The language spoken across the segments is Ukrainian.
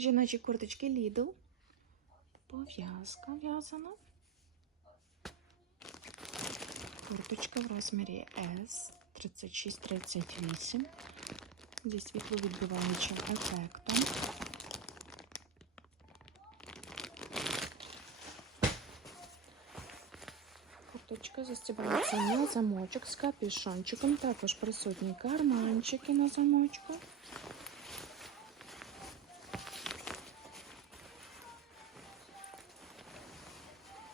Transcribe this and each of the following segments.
Жіночі курточки Lidl. Пов'язка в'язана. Курточка в розмірі S 36-38 зі світловідбиваючим ефектом. Курточка застібається на замочок з капюшончиком. Також присутні карманчики на замочку.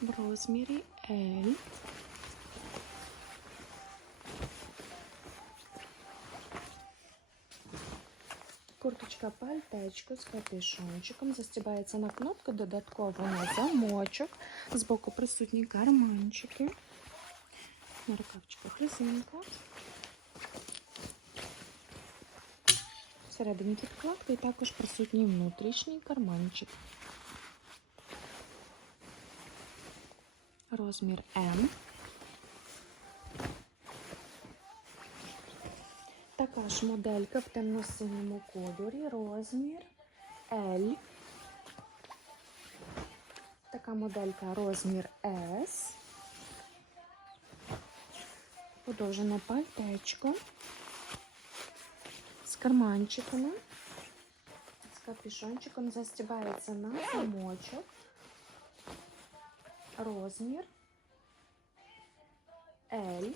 В розмірі L. Курточка пальтечко з капюшончиком застібається на кнопку, додатково на замочок. Збоку присутні карманчики. На рукавчиках резинка. Всередині підкладка і також присутній внутрішній карманчик. Розмір М. Така ж моделька в темно-синьому кольорі, розмір L. Така моделька розмір S. Подовжене пальтечко з карманчиками, з капюшончиком застібається на замочок. Розмір L.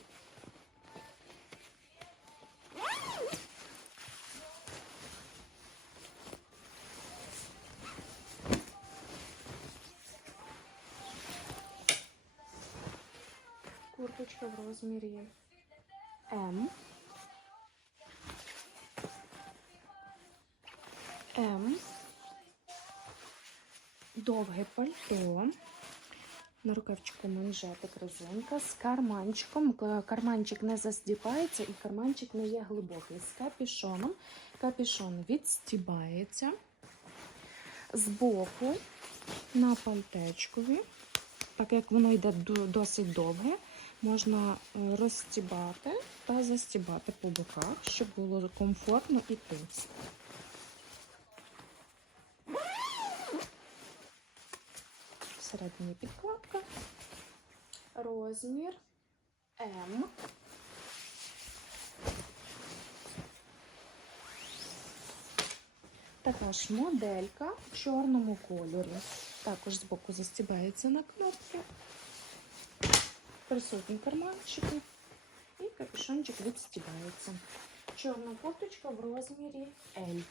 Курточка в розмірі М. М. Довге пальто. На рукавчику манжетик резинка з карманчиком. Карманчик не застібається і карманчик не є глибокий. З капюшоном. Капюшон відстібається. Збоку на пальтечкові, так як воно йде досить довге, можна е, розстібати та застібати по боках, щоб було комфортно і іти. Всередині підкладка. Розмір М. Така ж моделька в чорному кольорі. Також збоку застібається на кнопки. Присутні карманчики і капюшончик відстібається. Чорна курточка в розмірі L.